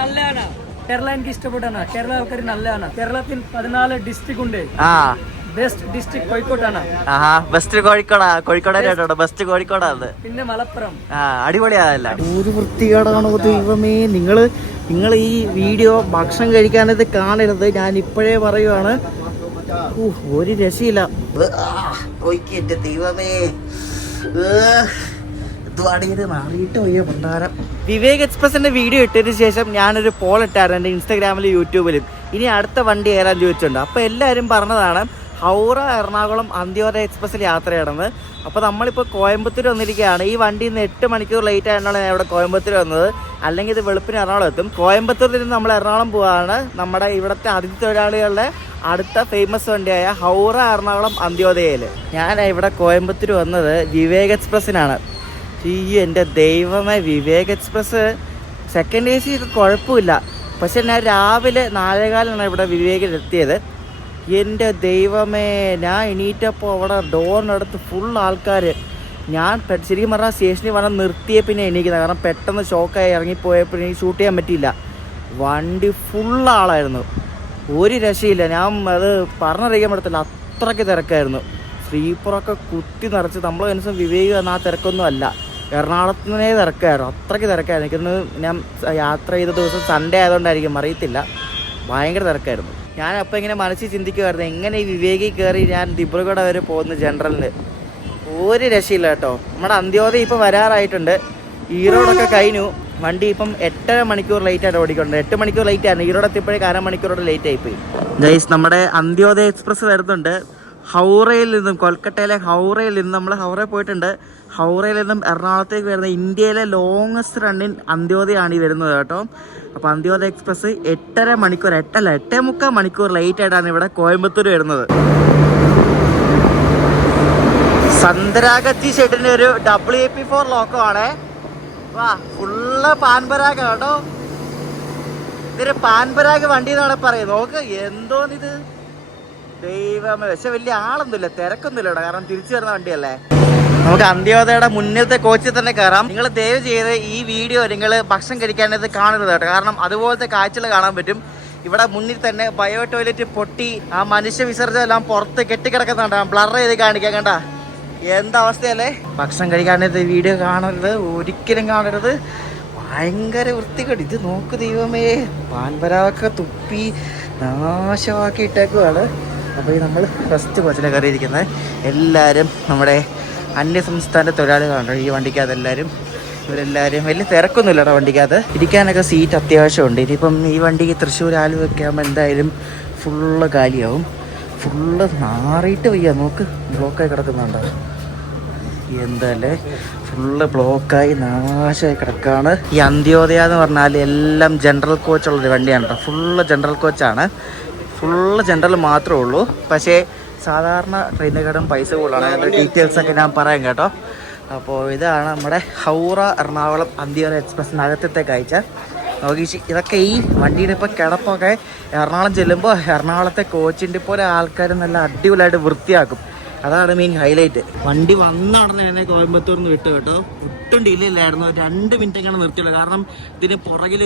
നല്ലതാണ്. കേരള എനിക്ക് ഇഷ്ടപ്പെട്ടാണ്. കേരള ആൾക്കാർ നല്ലതാണ്. കേരളത്തിൽ 14 ഡിസ്ട്രിക്ട് ഉണ്ട്. ബെസ്റ്റ് ഡിസ്ട്രിക്ട് കോഴിക്കോട്ടാണ്. ബെസ്റ്റ് കോഴിക്കോട് ബെസ്റ്റ് കോഴിക്കോടാണ്. പിന്നെ മലപ്പുറം. അടിപൊളിയാണല്ല. ഒരു വൃത്തികേടാണോ ദൈവമേ. നിങ്ങൾ ഈ വീഡിയോ ഭക്ഷണം കഴിക്കാനത് കാണരുത്. ഞാൻ ഇപ്പോഴേ പറയുവാണ്. ഒരു രക്ഷയില്ല. എന്റെ ദൈവമേ, മാറിയിട്ട് പോയ ഭണ്ഡാരം. വിവേക് എക്സ്പ്രസിന്റെ വീഡിയോ ഇട്ടതിന് ശേഷം ഞാനൊരു പോൾ ഇട്ടായിരുന്നു എൻ്റെ ഇൻസ്റ്റാഗ്രാമിലും യൂട്യൂബിലും. ഇനി അടുത്ത വണ്ടി ഏതാൻ ചോദിച്ചിട്ടുണ്ട്. അപ്പോൾ എല്ലാവരും പറഞ്ഞതാണ് ഹൗറ എറണാകുളം അന്ത്യോദയ എക്സ്പ്രസ്സിൽ യാത്രയാണെന്ന്. അപ്പോൾ നമ്മളിപ്പോൾ കോയമ്പത്തൂർ വന്നിരിക്കുകയാണ്. ഈ വണ്ടി ഇന്ന് 8 മണിക്കൂർ ലേറ്റ് ആയിട്ടാണ് ഞാൻ ഇവിടെ കോയമ്പത്തൂർ വന്നത്. അല്ലെങ്കിൽ ഇത് വെളുപ്പിന് എറണാകുളം എത്തും. കോയമ്പത്തൂരിൽ നിന്ന് നമ്മൾ എറണാകുളം പോവാണ്. നമ്മുടെ ഇവിടുത്തെ അതിഥി തൊഴിലാളികളുടെ അടുത്ത ഫേമസ് വണ്ടിയായ ഹൗറ എറണാകുളം അന്ത്യോദയയിൽ. ഞാൻ ഇവിടെ കോയമ്പത്തൂർ വന്നത് വിവേക് എക്സ്പ്രസ്സിനാണ്. എൻ്റെ ദൈവമേ, വിവേക് എക്സ്പ്രസ് സെക്കൻഡ് AC കുഴപ്പമില്ല. പക്ഷെ ഞാൻ രാവിലെ 4:15 ഇവിടെ വിവേകിൽ എത്തിയത്. എൻ്റെ ദൈവമേ, ഞാൻ എണീറ്റപ്പോൾ അവിടെ ഡോറിനടുത്ത് ഫുൾ ആൾക്കാർ. ഞാൻ ശരിക്കും പറഞ്ഞാൽ സ്റ്റേഷനിൽ വന്ന് നിർത്തിയ പിന്നെ എണീക്കുന്നത്. കാരണം പെട്ടെന്ന് ഷോക്കായി ഇറങ്ങിപ്പോയപ്പോൾ എനിക്ക് ഷൂട്ട് ചെയ്യാൻ പറ്റിയില്ല. വണ്ടി ഫുൾ ആളായിരുന്നു. ഒരു രക്ഷയില്ല. ഞാൻ അത് പറഞ്ഞറിയിക്കാൻ പറ്റത്തില്ല, അത്രയ്ക്ക് തിരക്കായിരുന്നു. സ്ലീപ്പറൊക്കെ കുത്തി നിറച്ച്. നമ്മൾ മനസ്സിലും വിവേക് എന്ന ആ തിരക്കൊന്നും അല്ല, എറണാകുളത്തിനെ തിരക്കായിരുന്നു. അത്രയ്ക്ക് തിരക്കായിരുന്നു. എനിക്കൊന്ന് ഞാൻ യാത്ര ചെയ്ത ദിവസം സൺഡേ ആയതുകൊണ്ടായിരിക്കും, അറിയത്തില്ല. ഭയങ്കര തിരക്കായിരുന്നു. ഞാൻ അപ്പോൾ ഇങ്ങനെ മനസ്സിൽ ചിന്തിക്കുമായിരുന്നു, എങ്ങനെ ഈ വിവേകിൽ കയറി ഞാൻ ദിബ്രുഗഡ് വരെ പോകുന്നു ജനറലിന്. ഒരു രക്ഷയില്ല കേട്ടോ. നമ്മുടെ അന്ത്യോദയ ഇപ്പോൾ വരാറായിട്ടുണ്ട്. ഈറോഡൊക്കെ കഴിഞ്ഞു. വണ്ടി ഇപ്പം 8.5 മണിക്കൂർ ലേറ്റായിട്ട് ഓടിക്കൊണ്ട്. 8 മണിക്കൂർ ലേറ്റ് ആയിരുന്നു. ഈറോഡ് എത്തിയപ്പോഴേക്ക് 1/2 മണിക്കൂറോടെ ലേറ്റ് ആയിപ്പോയി. ഗൈസ്, നമ്മുടെ അന്ത്യോദയ എക്സ്പ്രസ് വരുന്നുണ്ട്. ഹൗറയിൽ നിന്നും, കൊൽക്കട്ടയിലെ ഹൗറയിൽ നിന്ന് നമ്മൾ ഹൗറയിൽ പോയിട്ടുണ്ട്. ഹൗറയിൽ നിന്നും എറണാകുളത്തേക്ക് വരുന്ന ഇന്ത്യയിലെ ലോങ്ങസ്റ്റ് റണ്ണിൻ അന്ത്യോദയാണ് ഈ വരുന്നത് കേട്ടോ. അപ്പോൾ അന്ത്യോദയ എക്സ്പ്രസ് 8.5 മണിക്കൂർ, 8.75 മണിക്കൂർ ലേറ്റ് ആയിട്ടാണ് ഇവിടെ കോയമ്പത്തൂർ വരുന്നത്. സന്തരാഗത്തി ഷെഡിന്റെ ഒരു WAP4 ലോക്കമാണ്. വാ, ഫുള്ള് പാൻപരാഗ് കേട്ടോ. ഇതൊരു പാൻപരാഗ് വണ്ടി എന്നാണ് പറയുന്നത്. നോക്ക് എന്തോന്നിത് ദൈവമേ. പക്ഷെ വലിയ ആളൊന്നുമില്ല, തിരക്കൊന്നുമില്ല ഇവിടെ, കാരണം തിരിച്ചു വരുന്ന വണ്ടിയല്ലേ. നമുക്ക് അന്ത്യോദയയുടെ മുന്നിലത്തെ കോച്ചിൽ തന്നെ കയറാം. നിങ്ങൾ ദയവ് ചെയ്ത് ഈ വീഡിയോ നിങ്ങൾ ഭക്ഷണം കഴിക്കാനത് കാണരുത് കേട്ടോ. കാരണം അതുപോലത്തെ കാഴ്ചകൾ കാണാൻ പറ്റും. ഇവിടെ മുന്നിൽ തന്നെ ബയോ ടോയ്ലറ്റ് പൊട്ടി, ആ മനുഷ്യ വിസർജനം എല്ലാം പുറത്ത് കെട്ടിക്കിടക്കുന്നുണ്ട്. ബ്ലർ ചെയ്ത് കാണിക്കാൻ കണ്ട എന്താവസ്ഥയല്ലേ. ഭക്ഷണം കഴിക്കാനത് വീഡിയോ കാണരുത്, ഒരിക്കലും കാണരുത്. ഭയങ്കര വൃത്തികേട്. ഇത് നോക്ക് ദൈവമേ, പാൻപരാഗൊക്കെ തുപ്പി നാശമാക്കി ഇട്ടേക്കുവാണ്. അപ്പോൾ ഈ നമ്മൾ ഫസ്റ്റ് കോച്ചിലെ കയറിയിരിക്കുന്നത് എല്ലാവരും നമ്മുടെ അന്യസംസ്ഥാന തൊഴിലാളികളുണ്ട് ഈ വണ്ടിക്കകത്ത്. ഇവരെല്ലാവരും വലിയ തിരക്കൊന്നുമില്ല കേട്ടോ വണ്ടിക്കകത്ത്. ഇരിക്കാനൊക്കെ സീറ്റ് അത്യാവശ്യമുണ്ട്. ഇനിയിപ്പം ഈ വണ്ടിക്ക് തൃശ്ശൂർ ആലുവൊക്കെ ആകുമ്പോൾ എന്തായാലും ഫുള്ള് കാലിയാവും. ഫുള്ള് നാറിയിട്ട് വയ്യ. നോക്ക്, ബ്ലോക്കായി കിടക്കുന്നുണ്ടോ എന്തല്ലേ. ഫുള്ള് ബ്ലോക്കായി നാശമായി കിടക്കുകയാണ്. ഈ അന്ത്യോദയ എന്ന് പറഞ്ഞാൽ എല്ലാം ജനറൽ കോച്ചുള്ളൊരു വണ്ടിയാണ് കേട്ടോ. ഫുള്ള് ജനറൽ കോച്ചാണ്. ഫുള്ള് ജനറൽ മാത്രമേ ഉള്ളൂ. പക്ഷേ സാധാരണ ട്രെയിനുകാരും പൈസ കൂടുതലാണ്. അതിൻ്റെ ഡീറ്റെയിൽസൊക്കെ ഞാൻ പറയാം കേട്ടോ. അപ്പോൾ ഇതാണ് നമ്മുടെ ഹൗറ എറണാകുളം അന്ത്യോദയ എക്സ്പ്രസ്സിനകത്തത്തെ കാഴ്ച. നോക്കി, ഇതൊക്കെ ഈ വണ്ടിയുടെ ഇപ്പോൾ കിടപ്പൊക്കെ എറണാകുളം ചെല്ലുമ്പോൾ എറണാകുളത്തെ കോച്ചിൻ്റെ പോലെ ആൾക്കാർ നല്ല അടിപൊളിയായിട്ട് വൃത്തിയാക്കും. അതാണ് മെയിൻ ഹൈലൈറ്റ്. വണ്ടി വന്ന ഉടനെ തന്നെ കോയമ്പത്തൂർ നിന്ന് വിട്ടു കേട്ടോ. ഒട്ടും ഡിലേ ഇല്ലായിരുന്നു. 2 മിനിറ്റൊക്കെയാണ് നിർത്തിയുള്ളത്. കാരണം ഇതിന് പുറകിൽ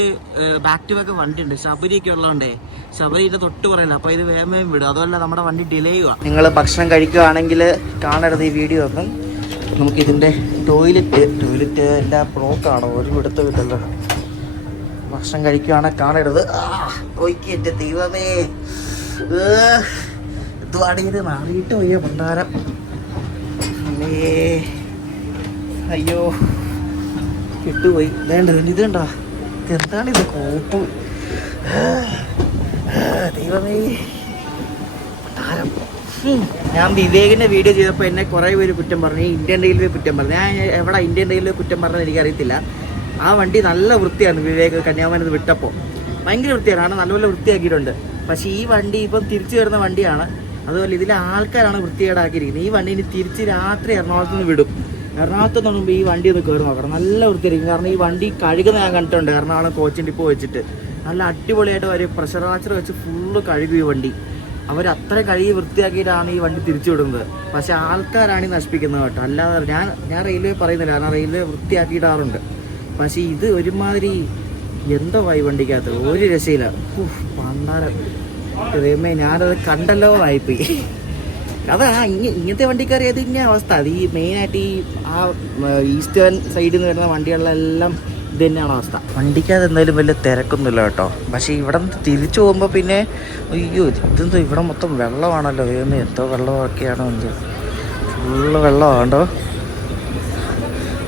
ബാക്ക് ടു ബാക്ക് വണ്ടി ഉണ്ട്. ശബരിയൊക്കെ ഉള്ളതുകൊണ്ടേ ശബരിയുടെ തൊട്ട് പറയില്ല. അപ്പോൾ ഇത് വേഗം വിടും. അതുമല്ല നമ്മുടെ വണ്ടി ഡിലേ ചെയ്യുക. നിങ്ങൾ ഭക്ഷണം കഴിക്കുകയാണെങ്കിൽ കാണരുത് ഈ വീഡിയോ ഒന്നും. നമുക്കിതിൻ്റെ ടോയ്ലറ്റ് എല്ലാം ബ്ലോക്കാണോ, ഒരു വിടുത്ത് കിട്ടല്ലോ. ഭക്ഷണം കഴിക്കുകയാണെങ്കിൽ കാണരുത്. എൻ്റെ ദൈവമേ, ഇതുവാടിയത് മാറിയിട്ട് പോയ ഭണ്ഡാരം. അയ്യോ, കിട്ടുപോയി. വേണ്ടത് ഇതുണ്ടോ, എന്താണിത് കോപ്പ്. ദൈവമേ, ഭണ്ഡാരം. ഞാൻ വിവേകിൻ്റെ വീഡിയോ ചെയ്തപ്പോൾ എന്നെ കുറേ പേര് കുറ്റം പറഞ്ഞു, ഇന്ത്യൻ റെയിൽവേ കുറ്റം പറഞ്ഞു. ഞാൻ എവിടെ ഇന്ത്യൻ റെയിൽവേ കുറ്റം പറഞ്ഞത് എനിക്കറിയത്തില്ല. ആ വണ്ടി നല്ല വൃത്തിയാണ്. വിവേക് കന്യാകുമാരി വിട്ടപ്പോൾ ഭയങ്കര വൃത്തിയാണ്. കാരണം നല്ലപോലെ വൃത്തിയാക്കിയിട്ടുണ്ട്. പക്ഷേ ഈ വണ്ടി ഇപ്പം തിരിച്ചു വരുന്ന വണ്ടിയാണ്. അതുപോലെ ഇതിലെ ആൾക്കാരാണ് വൃത്തികേടാക്കിയിരിക്കുന്നത്. ഈ വണ്ടി ഇനി തിരിച്ച് രാത്രി എറണാകുളത്ത് നിന്ന് വിടും. എറണാകുളത്ത് നിന്ന് മുമ്പ് ഈ വണ്ടി ഒന്ന് കയറി നോക്കണം. നല്ല വൃത്തിയായിരിക്കും. കാരണം ഈ വണ്ടി കഴുകുന്ന ഞാൻ കണ്ടിട്ടുണ്ട് എറണാകുളം കോച്ചിൻ്റെ ഇപ്പോൾ വെച്ചിട്ട്. നല്ല അടിപൊളിയായിട്ട് അവർ പ്രഷർ വാച്ചർ വെച്ച് ഫുള്ള് കഴുകും ഈ വണ്ടി. അവർ അത്ര കഴുകി വൃത്തിയാക്കിയിട്ടാണ് ഈ വണ്ടി തിരിച്ചു വിടുന്നത്. പക്ഷെ ആൾക്കാരാണ് ഈ നശിപ്പിക്കുന്നത് കേട്ടോ. അല്ലാതെ ഞാൻ റെയിൽവേ പറയുന്നില്ല, കാരണം റെയിൽവേ വൃത്തിയാക്കിയിടാറുണ്ട്. പക്ഷേ ഇത് ഒരുമാതിരി എന്തോ ഈ വണ്ടിക്കകത്ത് ഒരു രക്ഷയില്ല. പണ്ടാരം ദൈവമേ, ഞാനത് കണ്ടല്ലോ ആയിപ്പോയി. അതാ ഇങ്ങനത്തെ വണ്ടിക്കറിയത് ഇങ്ങനെ അവസ്ഥ. അത് ഈ മെയിനായിട്ട് ഈ ഈസ്റ്റേൺ സൈഡിൽ നിന്ന് വരുന്ന വണ്ടികളിലെല്ലാം ഇത് തന്നെയാണ് അവസ്ഥ. വണ്ടിക്കകത്ത് എന്തായാലും വലിയ തിരക്കൊന്നുമില്ല കേട്ടോ. പക്ഷേ ഇവിടെ നിന്ന് തിരിച്ചു പോകുമ്പോൾ പിന്നെ അയ്യോ ഇതെന്തോ ഇവിടെ മൊത്തം വെള്ളമാണല്ലോ. ദൈവമേ, എന്തോ വെള്ളമൊക്കെയാണോ എന്തോ, ഫുള്ള് വെള്ളമാണോ.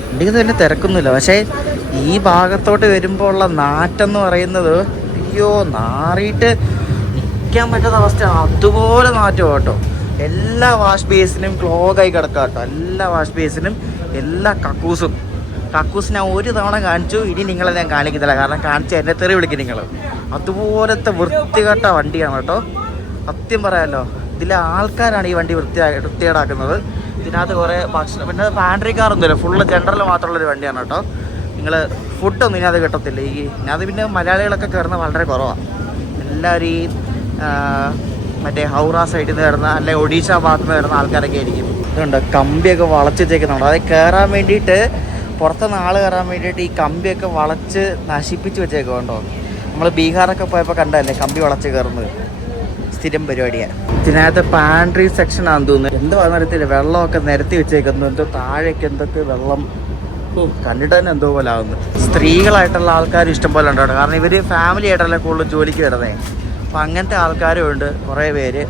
വണ്ടിക്കകത്ത് വലിയ തിരക്കൊന്നുമില്ല. പക്ഷേ ഈ ഭാഗത്തോട്ട് വരുമ്പോൾ ഉള്ള നാറ്റെന്ന് പറയുന്നത് അയ്യോ, നാറിയിട്ട് നിൽക്കാൻ പറ്റുന്ന അവസ്ഥയാണ്. അതുപോലെ നാറ്റം കേട്ടോ. എല്ലാ വാഷ് ബേസിനും ക്ലോഗായി കിടക്കാം കേട്ടോ. എല്ലാ വാഷ് ബേസിനും എല്ലാ കക്കൂസ് ഞാൻ ഒരു തവണ കാണിച്ചു. ഇനി നിങ്ങളെ ഞാൻ കാണിക്കത്തില്ല, കാരണം കാണിച്ച് എന്നെ തെറി വിളിക്കും നിങ്ങൾ. അതുപോലത്തെ വൃത്തികെട്ട വണ്ടിയാണ് കേട്ടോ. സത്യം പറയാമല്ലോ, ഇതിലെ ആൾക്കാരാണ് ഈ വണ്ടി വൃത്തികേടാക്കുന്നത്. ഇതിനകത്ത് കുറേ ഭക്ഷണം, പിന്നെ പാൻട്രി കാറൊന്നുമില്ല, ഫുള്ള് ജനറൽ മാത്രമുള്ളൊരു വണ്ടിയാണ് കേട്ടോ. നിങ്ങൾ ഫുഡൊന്നും ഇതിനകത്ത് കിട്ടത്തില്ല. ഇതിനകത്ത് പിന്നെ മലയാളികളൊക്കെ കയറുന്നത് വളരെ കുറവാണ്. എല്ലാവരും ഈ മറ്റേ ഹൗറ സൈഡിൽ നിന്ന് കയറുന്ന, അല്ലെങ്കിൽ ഒഡീഷ ഭാഗത്ത് നിന്ന് കയറുന്ന ആൾക്കാരൊക്കെ ആയിരിക്കും. ഇതുണ്ട്, കമ്പിയൊക്കെ വളച്ച് വെച്ചേക്കുന്നുണ്ട്. അത് കയറാൻ വേണ്ടിയിട്ട്, പുറത്തുനിന്ന് ആൾ കയറാൻ വേണ്ടിയിട്ട് ഈ കമ്പിയൊക്കെ വളച്ച് നശിപ്പിച്ച് വെച്ചേക്കുണ്ടോ. നമ്മൾ ബീഹാറൊക്കെ പോയപ്പോൾ കണ്ടല്ലേ കമ്പി വളച്ച് കയറുന്നത്, സ്ഥിരം പരിപാടിയാണ്. ഇതിനകത്ത് പാൻട്രി സെക്ഷനാണെന്ന് തോന്നുന്നു. എന്തോ അറിയത്തില്ല, വെള്ളമൊക്കെ നിരത്തി വെച്ചേക്കുന്നു. എന്തോ താഴേക്ക് എന്തൊക്കെ വെള്ളം, കണ്ടിട്ട് തന്നെ എന്തോ പോലെ ആകുന്നു. സ്ത്രീകളായിട്ടുള്ള ആൾക്കാർ ഇഷ്ടം പോലെ ഉണ്ട് കേട്ടോ. കാരണം ഇവർ ഫാമിലി ആയിട്ടല്ലേ കൂടുതൽ ജോലിക്ക് വരുന്നത്. അപ്പം അങ്ങനത്തെ ആൾക്കാരും ഉണ്ട് കുറേ പേര്.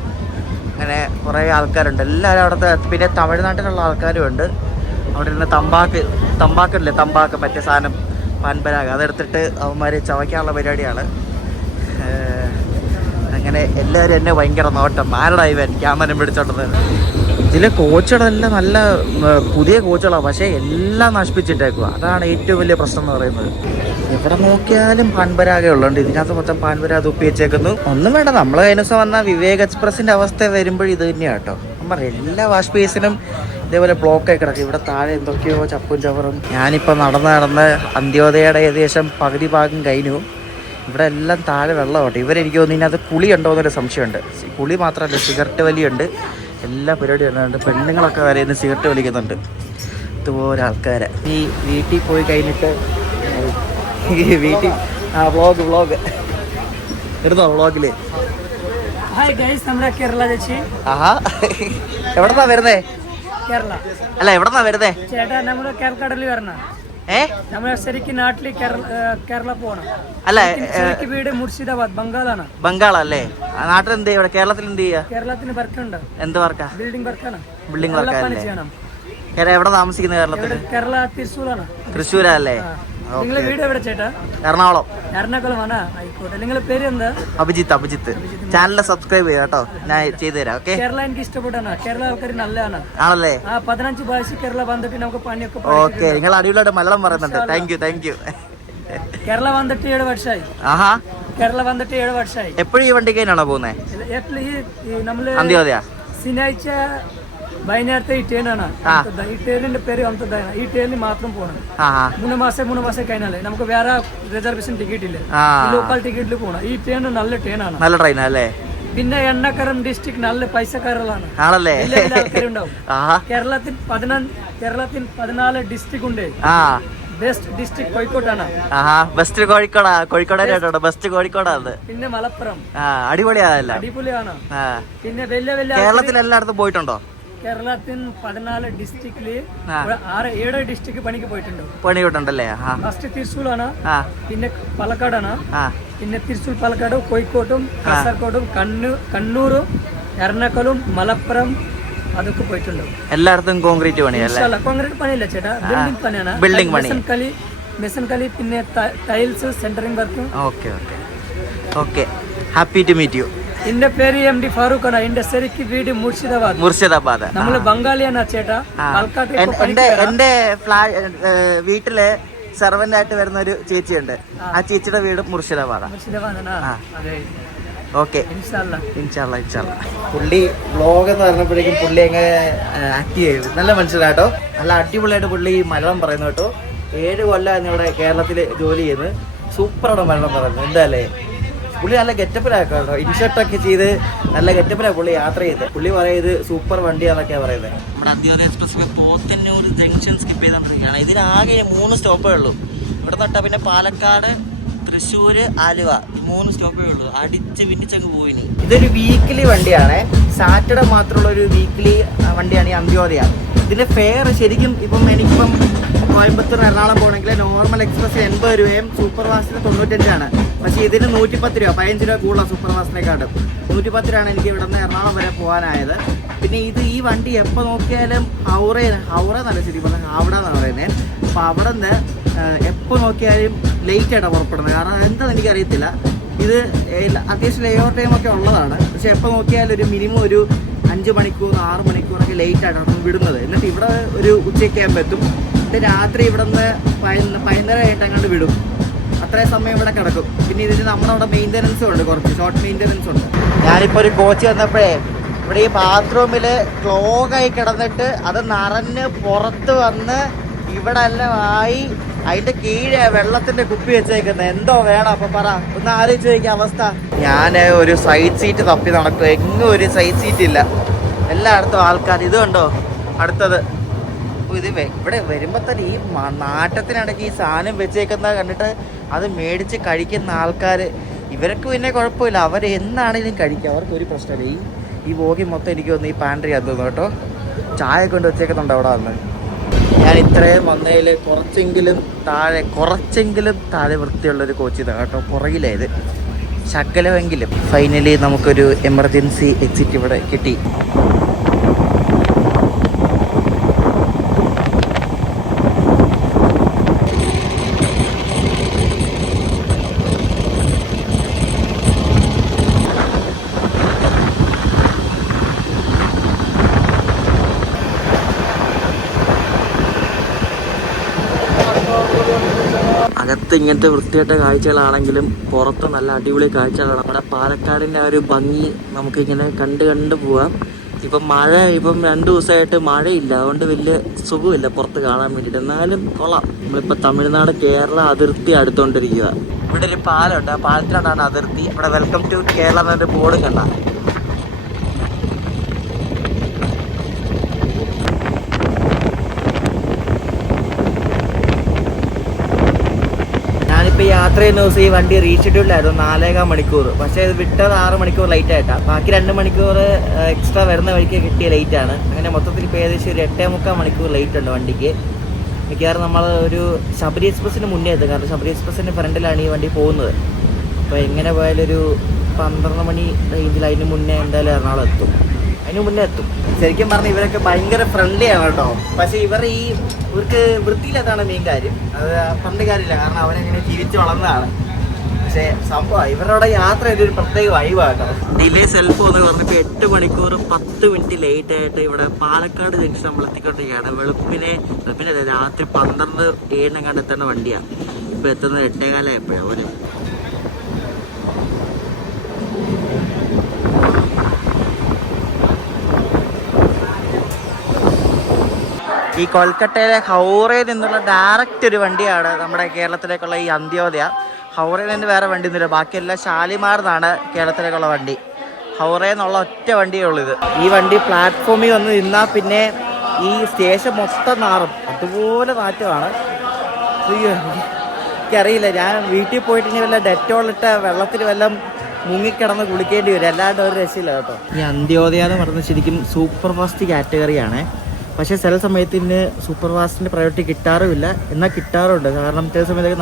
അങ്ങനെ കുറേ ആൾക്കാരുണ്ട്. എല്ലാവരും അവിടുത്തെ, പിന്നെ തമിഴ്നാട്ടിലുള്ള ആൾക്കാരും ഉണ്ട്. അവിടെ ഇരുന്ന് തമ്പാക്കില്ലേ, തമ്പാക്ക് മറ്റേ സാധനം പാൻപരാഗ്, അതെടുത്തിട്ട് അവന്മാർ ചവയ്ക്കാനുള്ള പരിപാടിയാണ്. അങ്ങനെ എല്ലാവരും എന്നെ ഭയങ്കര നോട്ടം, ആരടാ ഇവൻ ക്യാമറ പിടിച്ചോണ്ടത്. ഇതിലെ കോച്ചുകളെല്ലാം നല്ല പുതിയ കോച്ചുകളാണ്, പക്ഷേ എല്ലാം നശിപ്പിച്ചിട്ടേക്കുക. അതാണ് ഏറ്റവും വലിയ പ്രശ്നം എന്ന് പറയുന്നത്. എവിടെ നോക്കിയാലും പാൻപരാഗേ ഉള്ളുണ്ട്. ഇതിനകത്ത് മൊത്തം പാൻപരാഗ് തുപ്പി വെച്ചേക്കുന്നു. ഒന്നും വേണ്ട, നമ്മൾ കഴിഞ്ഞ ദിവസം വന്ന വിവേക് എക്സ്പ്രസിൻ്റെ അവസ്ഥ വരുമ്പോൾ ഇത് തന്നെയാണ് കേട്ടോ. ഞാൻ പറയാം, എല്ലാ വാഷ് ബേസിനും ഇതേപോലെ ബ്ലോക്കായി കിടക്കും. ഇവിടെ താഴെ എന്തൊക്കെയോ ചപ്പും ചവറും. ഞാനിപ്പോൾ നടന്ന് അന്ത്യോദയയുടെ ഏകദേശം പകുതി ഭാഗം കഴിഞ്ഞു. ഇവിടെ എല്ലാം താഴെ വെള്ളമാട്ടെ. ഇവരെനിക്ക് തോന്നുന്നു ഇതിനകത്ത് കുളി ഉണ്ടോ എന്നൊരു സംശയമുണ്ട്. കുളി മാത്രമല്ല, സിഗരറ്റ് വലിയുണ്ട്, എല്ലാ പരിപാടിയും ഉണ്ട്. പെണ്ണുങ്ങളൊക്കെ വരെ ഇന്ന് സിഗരറ്റ് വലിക്കുന്നുണ്ട്. ഇതുപോലെ ആൾക്കാരെ ഈ വീട്ടിൽ പോയി കഴിഞ്ഞിട്ട് വീട്ടിൽ വ്ളോഗ് എടുത്തോ വ്ളോഗില്. ഹായ് ഗൈസ്, നമ്മുടെ കേരള ചേച്ചി. ആഹാ, എവിടെന്നാ വരുന്നേ? കേരള അല്ല, എവിടെന്നാ വരുന്നേ ചേട്ടാ? നമ്മുടെ കേരളക്കടലിൽ വരണ. നമ്മുടെ ശരിക്കും നാട്ടില് കേരള പോകണം. അല്ല, വീട് മുർഷിദാബാദ്, ബംഗാളാണ്. ബംഗാളല്ലേ? നാട്ടിൽ എന്ത് ചെയ്യാ? ഇവിടെ കേരളത്തിൽ എന്ത് ചെയ്യാ? കേരളത്തിന് വർക്കുണ്ട്. എന്ത് വർക്കാ? ബിൽഡിംഗ് വർക്കാണ്. ബിൽഡിംഗ് വർക്കാണ്. എവിടെ താമസിക്കുന്നത്? കേരളത്തിൽ? കേരള തൃശ്ശൂരാണ്. തൃശ്ശൂരല്ലേ? നിങ്ങളെ വീട് എവിടെ ചേട്ടാ? എറണാകുളം. എറണാകുളമാണ്. ആയിക്കോട്ടെ. നിങ്ങളുടെ പേര് എന്താ? അഭിജിത്ത്. ചാനൽ സബ്സ്ക്രൈബ് ചെയ്യാം കേട്ടോ, ഞാൻ ചെയ്തു തരാം. ഓക്കെ. കേരള എനിക്ക് ഇഷ്ടപ്പെട്ടാണ്. കേരള ആൾക്കാർ നല്ലതാണ്. ആണല്ലേ? 15 ഭാഷ കേരള വന്നിട്ട് നമുക്ക് പണിയൊക്കെ. ഓക്കെ, നിങ്ങൾ അടിപൊളിയായിട്ട് മലയാളം പറയുന്നുണ്ട്. Thank you. കേരള വന്നിട്ട് 7 വർഷമായി. ആഹാ, കേരള വന്നിട്ട് 7 വർഷമായി. എപ്പോഴും ഈ വണ്ടിക്ക് തന്നെയാണോ പോകുന്നത്? നമ്മള് അന്ത്യോദയ ശനിയാഴ്ച വൈകുന്നേരത്തെ ഈ ട്രെയിനാണ്. ഈ ട്രെയിനിന്റെ പേര് അന്തോദയാണ്. ഈ ട്രെയിനിൽ മാത്രം പോകണം. 3 മാസം കഴിഞ്ഞാലേ നമുക്ക് വേറെ റിസർവേഷൻ ടിക്കറ്റ് ഇല്ല. ലോക്കൽ ടിക്കറ്റിൽ പോകണം. ഈ ട്രെയിൻ നല്ല ട്രെയിനാണ്. നല്ല ട്രെയിനല്ലേ? പിന്നെ എണ്ണക്കരം ഡിസ്ട്രിക്ട് നല്ല പൈസക്കാരുകളാണ്. ആണല്ലേ? ആൾക്കാരുണ്ടാവും. കേരളത്തിൽ 14 ഡിസ്ട്രിക്ട് ഉണ്ട്. ബെസ്റ്റ് ഡിസ്ട്രിക്ട് കോഴിക്കോട്ടാണ്. ബെസ്റ്റ് കോഴിക്കോടാണ്. പിന്നെ മലപ്പുറം അടിപൊളിയാണ്. പിന്നെ വലിയ കേരളത്തിൽ എല്ലായിടത്തും പോയിട്ടുണ്ടോ? കേരളത്തിൽ 14 ഡിസ്ട്രിക്റ്റില് 6-7 ഡിസ്ട്രിക്ട് പണിയിട്ടുണ്ടല്ലേ? ഫസ്റ്റ് തൃശ്ശൂരാണ്, പിന്നെ പാലക്കാടാണ്, പിന്നെ തൃശ്ശൂർ, പാലക്കാട്, കോഴിക്കോട്ടും കാസർഗോഡും കണ്ണൂരും എറണാകുളം, മലപ്പുറം അതൊക്കെ പോയിട്ടുണ്ട്. എല്ലായിടത്തും കോൺക്രീറ്റ് പണിയല്ലേ? കോൺക്രീറ്റ് പണിയല്ല ചേട്ടാ, ബിൽഡിംഗ് പണിയാണ്. ബിൽഡിംഗ് പണി, മെഷൻകളി, പിന്നെ ടൈൽസ്, സെന്ററിംഗ് വർക്കും. Okay. Happy to meet you. എന്റെ പേര് MD ഫാറൂഖ് ആണ്. എന്റെ ശരിക്ക് വീട് മുർഷിദാബാദ്. നമ്മള് ബംഗാളിയാണ് ചേട്ടാ. എന്റെ വീട്ടില് സെർവന്റ് ആയിട്ട് വരുന്ന ഒരു ചേച്ചിയുണ്ട്. ആ ചേച്ചിയുടെ വീട് മുർഷിദാബാദാണ്. ഓക്കെ, ഇൻഷാല്ലാ. പുള്ളി വ്ളോഗ് എന്ന് പറഞ്ഞപ്പോഴേക്കും പുള്ളി എങ്ങനെ ആക്ട് ചെയ്തു. നല്ല മനസ്സിലാട്ടോ, നല്ല അടിപൊളിയായിട്ട് പുള്ളി മലയാളം പറയുന്നു കേട്ടോ. 7 കൊല്ലം ഇവിടെ കേരളത്തിൽ ജോലി ചെയ്യുന്നത്. സൂപ്പറാണ് മലയാളം പറയുന്നത്. എന്താല്ലേ, പുള്ളി നല്ല ഗെറ്റപ്പിലാട്ടോ, ഇൻഷർട്ടൊക്കെ ചെയ്ത് നല്ല ഗെറ്റപ്പിലാണ് പുള്ളി യാത്ര ചെയ്ത്. പുള്ളി പറയുന്നത് സൂപ്പർ വണ്ടിയാന്നൊക്കെയാണ് പറയുന്നത്. നമ്മുടെ അന്ത്യോദയ എക്സ്പ്രസ് പോത്തന്നൂർ ജംഗ്ഷൻ സ്കിപ്പ് ചെയ്തുകൊണ്ടിരിക്കുകയാണ്. ഇതിനാകെ 3 സ്റ്റോപ്പേ ഉള്ളൂ. ഇവിടെ തൊട്ടാൽ പിന്നെ പാലക്കാട്, തൃശ്ശൂര്, ആലുവ 3 സ്റ്റോപ്പേ ഉള്ളൂ. അടിച്ച് പിന്നിച്ചങ്ങ് പോയിനി. ഇതൊരു വീക്കിലി വണ്ടിയാണ്. സാറ്റർഡേ മാത്രമുള്ള ഒരു വീക്കിലി വണ്ടിയാണ് ഈ അന്ത്യോദയ. ഇതിന്റെ ഫെയർ ശരിക്കും എനിക്കിപ്പം കോയമ്പത്തൂർ എറണാകുളം പോകണമെങ്കിൽ നോർമൽ എക്സ്പ്രസ് 80 രൂപയും സൂപ്പർ ഫാസ്റ്റിന് 95 പക്ഷേ ഇതിന് 110 രൂപ, 15 രൂപ കൂടുതലാണ് സൂപ്പർ ഫാസ്റ്റിനെക്കാട്ടും. 110 രൂപയാണ് എനിക്ക് ഇവിടെ നിന്ന് എറണാകുളം വരെ പോകാനായത്. പിന്നെ ഈ വണ്ടി എപ്പോൾ നോക്കിയാലും ഹൗറ നല്ല ശരി പറഞ്ഞാൽ ഹാവട എന്നാണ് പറയുന്നത്. അപ്പോൾ അവിടെ നിന്ന് എപ്പോൾ നോക്കിയാലും ലേറ്റ് ആയിട്ടാണ് പുറപ്പെടുന്നത്. കാരണം എന്താണെന്ന് എനിക്കറിയത്തില്ല. ഇത് അത്യാവശ്യം ലേ ഓവർ ടൈം ഒക്കെ ഉള്ളതാണ്. പക്ഷെ എപ്പോൾ നോക്കിയാലും ഒരു മിനിമം ഒരു 5 മണിക്കൂർ 6 മണിക്കൂറൊക്കെ ലേറ്റ് ആയിട്ടാണ് വിടുന്നത്. എന്നിട്ട് ഇവിടെ ഒരു ഉച്ചയ്ക്ക് ആകുമ്പോൾ എത്തും. എന്നിട്ട് രാത്രി ഇവിടെ നിന്ന് 11:30 ആയിട്ട് അങ്ങോട്ട് വിടും. അത്രയും സമയം ഇവിടെ കിടക്കും. പിന്നെ ഇതിന് നമ്മുടെ അവിടെ മെയിൻ്റനൻസും ഉണ്ട്, കുറച്ച് ഷോർട്ട് മെയിൻ്റനൻസ് ഉണ്ട്. ഞാനിപ്പോൾ ഒരു കോച്ച് വന്നപ്പോഴേ ഇവിടെ ഈ ബാത്റൂമിൽ ക്ലോഗായി കിടന്നിട്ട് അത് നിറഞ്ഞ് പുറത്ത് വന്ന് ഇവിടെ എല്ലാം ആയി അതിന്റെ കീഴെ വെള്ളത്തിന്റെ കുപ്പി വെച്ചേക്കുന്നത്. എന്തോ വേണം അപ്പൊ പറ, ഒന്ന് ആലോചിച്ച് നോക്കിയ അവസ്ഥ. ഞാൻ ഒരു സൈഡ് സീറ്റ് തപ്പി നടക്കും, എങ്ങും ഒരു സൈഡ് സീറ്റ് ഇല്ല. എല്ലായിടത്തും ആൾക്കാർ. ഇത് കണ്ടോ അടുത്തത്. ഇത് ഇവിടെ വരുമ്പോ തന്നെ ഈ നാട്ടത്തിനിടയ്ക്ക് ഈ സാധനം വെച്ചേക്കുന്നത് കണ്ടിട്ട് അത് മേടിച്ച് കഴിക്കുന്ന ആൾക്കാർ, ഇവർക്ക് പിന്നെ കുഴപ്പമില്ല, അവർ എന്നാണെങ്കിലും കഴിക്കുക, അവർക്ക് ഒരു പ്രശ്നമില്ല. ഈ ബോഗി മൊത്തം എനിക്ക് വന്ന് ഈ പാൻട്രി അത് കേട്ടോ ചായ കൊണ്ട് വെച്ചേക്കുന്നുണ്ട് അവിടെ വന്ന്. ഞാൻ ഇത്രയും വന്നതിൽ കുറച്ചെങ്കിലും താഴെ വൃത്തിയുള്ളൊരു കോച്ച് ഇതാണ് കേട്ടോ. പുറകിലായത് ശകലമെങ്കിലും. ഫൈനലി നമുക്കൊരു എമർജൻസി എക്സിറ്റ് ഇവിടെ കിട്ടി. അകത്ത് ഇങ്ങനത്തെ വൃത്തിയായിട്ട കാഴ്ചകളാണെങ്കിലും പുറത്ത് നല്ല അടിപൊളി കാഴ്ചകളാണ്. നമ്മുടെ പാലക്കാടിൻ്റെ ആ ഒരു ഭംഗി നമുക്കിങ്ങനെ കണ്ട് പോവാം. ഇപ്പം 2 ദിവസമായിട്ട് മഴയില്ല, അതുകൊണ്ട് വലിയ സുഖമില്ല പുറത്ത് കാണാൻ വേണ്ടിയിട്ട്. എന്നാലും കൊള്ളാം. നമ്മളിപ്പോൾ തമിഴ്നാട് കേരള അതിർത്തി അടുത്തുകൊണ്ടിരിക്കുക. ഇവിടെ ഒരു പാലമുണ്ട്, ആ പാലത്തിനാണ് അതിർത്തി. ഇവിടെ വെൽക്കം ടു കേരള എന്നൊരു ബോർഡ് കണ്ട. ഇപ്പോൾ യാത്ര ചെയ്യുന്ന ദിവസം ഈ വണ്ടി റീഷെഡ്യൂൾഡായിരുന്നു 4.25 മണിക്കൂർ. പക്ഷേ ഇത് വിട്ടത് 6 മണിക്കൂർ ലേറ്റ് ആയിട്ടാണ്. ബാക്കി 2 മണിക്കൂർ എക്സ്ട്രാ വരുന്ന വഴിക്ക് കിട്ടിയ ലേറ്റാണ്. അങ്ങനെ മൊത്തത്തിൽ ഇപ്പോൾ ഏകദേശം ഒരു 8.25 മണിക്കൂർ ലേറ്റ് ഉണ്ട് വണ്ടിക്ക്. മിക്കവാറും നമ്മൾ ഒരു ശബരി എക്സ്പ്രസ്സിന് മുന്നേ എത്തും. കാരണം ശബരി എക്സ്പ്രസ്സിൻ്റെ ഫ്രണ്ടിലാണ് ഈ വണ്ടി പോകുന്നത്. അപ്പോൾ എങ്ങനെ പോയാലും ഒരു 12 മണി റേഞ്ചിൽ അതിന് മുന്നേ എന്തായാലും എറണാകുളം എത്തും. അതിന് മുന്നേ എത്തും. ശരിക്കും പറഞ്ഞാൽ ഇവരൊക്കെ ഭയങ്കര ഫ്രണ്ട്ലി ആണ് കേട്ടോ. പക്ഷേ ഇവർക്ക് വൃത്തിയില്ലാത്താണ് മെയിൻ കാര്യം. അത് പണ്ട് കാര്യമില്ല, കാരണം അവരെങ്ങനെ ജീവിച്ച് വളർന്നതാണ്. പക്ഷേ സംഭവം ഇവരുടെ യാത്ര ഇതൊരു പ്രത്യേക വൈബാണ് കേട്ടോ. ഡിലേ സെൽഫ് എന്ന് പറഞ്ഞപ്പോൾ 8 മണിക്കൂർ 10 മിനിറ്റ് ലേറ്റ് ആയിട്ട് ഇവിടെ പാലക്കാട് ജംഗ്ഷൻ നമ്മൾ എത്തിക്കൊണ്ടിരിക്കുകയാണ്. വെളുപ്പിനെ രാത്രി 12-7 കണ്ട് എത്തേണ്ട വണ്ടിയാണ്. ഇപ്പോൾ എത്തുന്നത് 8:15 എപ്പോഴാണ്. ഈ കൊൽക്കട്ടയിലെ ഹൗറയിൽ നിന്നുള്ള ഡയറക്റ്റ് ഒരു വണ്ടിയാണ് നമ്മുടെ കേരളത്തിലേക്കുള്ള ഈ അന്ത്യോദയ. ഹൗറയിൽ നിന്ന് വേറെ വണ്ടി ഒന്നുമില്ല, ബാക്കിയെല്ലാം ഷാലിമാർ എന്നാണ് കേരളത്തിലേക്കുള്ള വണ്ടി. ഹൗറയിൽ നിന്നുള്ള ഒറ്റ വണ്ടിയേ ഉള്ളൂ ഇത്. ഈ വണ്ടി പ്ലാറ്റ്ഫോമിൽ വന്ന് നിന്നാൽ പിന്നെ ഈ സ്റ്റേഷൻ മൊത്തം നാറും, അതുപോലെ നാറ്റമാണ്. എനിക്കറിയില്ല, ഞാൻ വീട്ടിൽ പോയിട്ട് ഇനി വല്ല ഡെറ്റോളിട്ട വെള്ളത്തിൽ വല്ലതും മുങ്ങിക്കിടന്ന് കുളിക്കേണ്ടി വരും, അല്ലാണ്ട് ഒരു രക്ഷയില്ല കേട്ടോ. ഈ അന്ത്യോദയ എന്ന് പറയുന്നത് ശരിക്കും സൂപ്പർ ഫാസ്റ്റ് കാറ്റഗറിയാണ്. പക്ഷേ ചില സമയത്തിന് സൂപ്പർ ഫാസ്റ്റിൻ്റെ പ്രയോറിറ്റി കിട്ടാറുമില്ല, എന്നാൽ കിട്ടാറുണ്ട്. കാരണം ചില സമയത്തൊക്കെ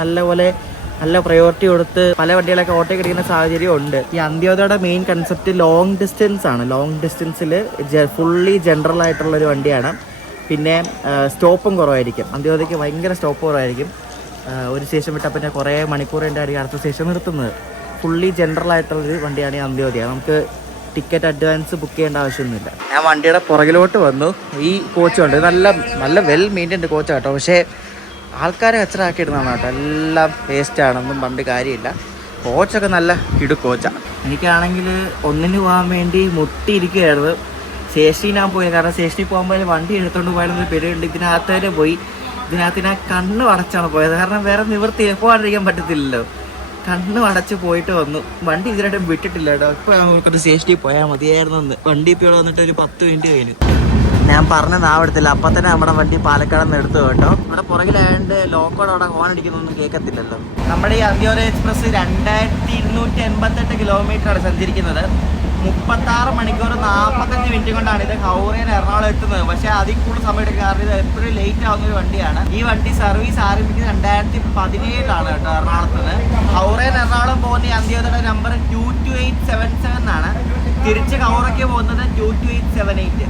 നല്ല പ്രയോറിറ്റി കൊടുത്ത് പല വണ്ടികളൊക്കെ ഓട്ടോയ്ക്ക് അടിക്കുന്ന സാഹചര്യം ഉണ്ട്. ഈ അന്ത്യോദയയുടെ മെയിൻ കൺസെപ്റ്റ് ലോങ് ഡിസ്റ്റൻസ് ആണ്. ലോങ് ഡിസ്റ്റൻസിൽ ഫുള്ളി ജനറൽ ആയിട്ടുള്ളൊരു വണ്ടിയാണ്. പിന്നെ സ്റ്റോപ്പും കുറവായിരിക്കും. അന്ത്യോദയക്ക് ഭയങ്കര സ്റ്റോപ്പ് കുറവായിരിക്കും. ഒരു സ്റ്റേഷൻ വിട്ടാൽ പിന്നെ കുറേ മണിക്കൂറിൻ്റെ ആയിരിക്കും അടുത്ത സ്റ്റേഷൻ നിർത്തുന്നത്. ഫുള്ളി ജനറൽ ആയിട്ടുള്ളൊരു വണ്ടിയാണ് ഈ അന്ത്യോദയ. നമുക്ക് ടിക്കറ്റ് അഡ്വാൻസ് ബുക്ക് ചെയ്യേണ്ട ആവശ്യമൊന്നുമില്ല. ഞാൻ വണ്ടിയുടെ പുറകിലോട്ട് വന്നു. ഈ കോച്ചുണ്ട്, നല്ല വെൽ മെയിൻറ്റൈൻഡ് കോച്ചാണ് കേട്ടോ. പക്ഷേ ആൾക്കാരെ കച്ചറാക്കിയിടുന്നതാണ് കേട്ടോ. എല്ലാം വേസ്റ്റാണെന്നും പണ്ട് കാര്യമില്ല. കോച്ചൊക്കെ നല്ല കോച്ചാണ്. എനിക്കാണെങ്കിൽ ഒന്നിന് പോകാൻ വേണ്ടി മുട്ടിയിരിക്കുകയായിരുന്നു. സ്റ്റേഷനിൽ ഞാൻ പോയി, കാരണം സ്റ്റേഷനിൽ പോകുമ്പോൾ വണ്ടി എടുത്തുകൊണ്ട് പോയാലൊരു പേരുണ്ട്. ഇതിനകത്ത് തന്നെ പോയി. ഇതിനകത്ത് ഞാൻ കണ്ണ് അടച്ചാണ് പോയത്, കാരണം വേറെ നിവൃത്തി പോകാണ്ടിരിക്കാൻ പറ്റത്തില്ലല്ലോ. കണ്ണ് അടച്ച് പോയിട്ട് വന്നു. വണ്ടി ഇതിനായിട്ടും വിട്ടിട്ടില്ല കേട്ടോ. ഇപ്പോൾ നമുക്കൊരു സ്റ്റേഷനിൽ പോയാൽ മതിയായിരുന്നു. വണ്ടി ഇപ്പോൾ ഇവിടെ വന്നിട്ട് ഒരു 10 മിനിറ്റ് കഴിഞ്ഞു. ഞാൻ പറഞ്ഞ നാവെടുത്തില്ല, അപ്പം തന്നെ നമ്മുടെ വണ്ടി പാലക്കാട് നിന്ന് എടുത്തു കേട്ടോ. ഇവിടെ പുറകിലായതുകൊണ്ട് ലോക്കോട് അവിടെ ഹോൺ അടിക്കുന്നൊന്നും കേൾക്കത്തില്ലല്ലോ. നമ്മുടെ ഈ അന്ത്യോദയ എക്സ്പ്രസ് 2288 കിലോമീറ്ററാണ് സഞ്ചരിക്കുന്നത്. 36 മണിക്കൂർ 45 മിനിറ്റ് കൊണ്ടാണ് ഇത് ഹൗറയിൽ എറണാകുളം എത്തുന്നത്. പക്ഷേ അതിൽ കൂടുതൽ സമയം എടുക്കും, കാരണം ഇത് എപ്പോഴും ലേറ്റ് ആവുന്ന ഒരു വണ്ടിയാണ്. ഈ വണ്ടി സർവീസ് ആരംഭിക്കുന്നത് 2017 കേട്ടോ എറണാകുളത്ത് നിന്ന്. ഹൗറയിൽ എറണാകുളം പോകുന്ന ഈ അന്ത്യോദയുടെ നമ്പർ 22877 ആണ്. തിരിച്ച് ഹൗറയ്ക്ക് പോകുന്നത് 22878.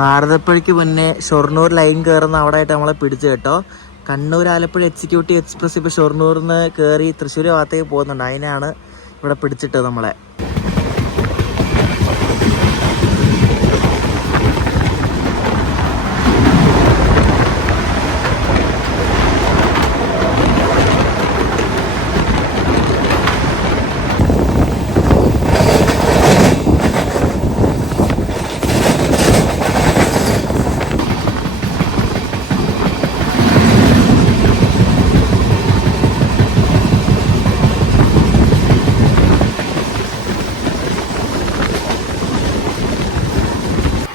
ഭാരതപ്പുഴയ്ക്ക് മുന്നേ ഷൊർണൂർ ലൈൻ കയറുന്ന അവിടെ ആയിട്ട് നമ്മളെ പിടിച്ചു കേട്ടോ. കണ്ണൂർ ആലപ്പുഴ എക്സിക്യൂട്ടീവ് എക്സ്പ്രസ് ഇപ്പോൾ ഷൊർണൂരിൽ നിന്ന് കയറി തൃശ്ശൂർ ഭാഗത്തേക്ക് പോകുന്നുണ്ട്. അതിനാണ് ഇവിടെ പിടിച്ചിട്ടത് നമ്മളെ.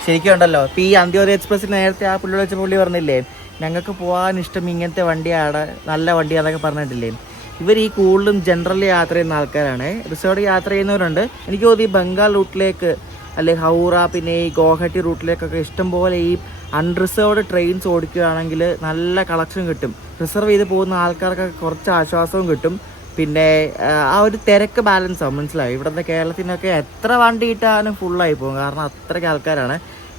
ശരിക്കും ഉണ്ടല്ലോ, ഇപ്പോൾ ഈ അന്ത്യോദയ എക്സ്പ്രസ്സിൽ നേരത്തെ ആ പുള്ളി വെച്ച പുള്ളി പറഞ്ഞില്ലേ, ഞങ്ങൾക്ക് പോകാൻ ഇഷ്ടം ഇങ്ങനത്തെ വണ്ടിയാണ്, നല്ല വണ്ടിയാണെന്നൊക്കെ പറഞ്ഞിട്ടില്ലേ. ഇവർ ഈ കൂടുതലും ജനറൽ യാത്ര ചെയ്യുന്ന ആൾക്കാരാണ്. റിസർവ്ഡ് യാത്ര ചെയ്യുന്നവരുണ്ട്. എനിക്ക് തോന്നുന്നു ഈ ബംഗാൾ റൂട്ടിലേക്ക് അല്ലെങ്കിൽ ഹൗറ പിന്നെ ഈ ഗോഹട്ടി റൂട്ടിലേക്കൊക്കെ ഇഷ്ടംപോലെ ഈ അൺറിസർവ്ഡ് ട്രെയിൻസ് ഓടിക്കുകയാണെങ്കിൽ നല്ല കളക്ഷൻ കിട്ടും. റിസർവ് ചെയ്ത് പോകുന്ന ആൾക്കാർക്കൊക്കെ കുറച്ച് ആശ്വാസവും കിട്ടും. പിന്നെ ആ ഒരു തിരക്ക് ബാലൻസ് ആവും. മനസ്സിലായി? ഇവിടുത്തെ കേരളത്തിനൊക്കെ എത്ര വണ്ടി ഇട്ടാലും ഫുള്ളായി പോകും, കാരണം അത്രയ്ക്ക് ആൾക്കാരാണ്.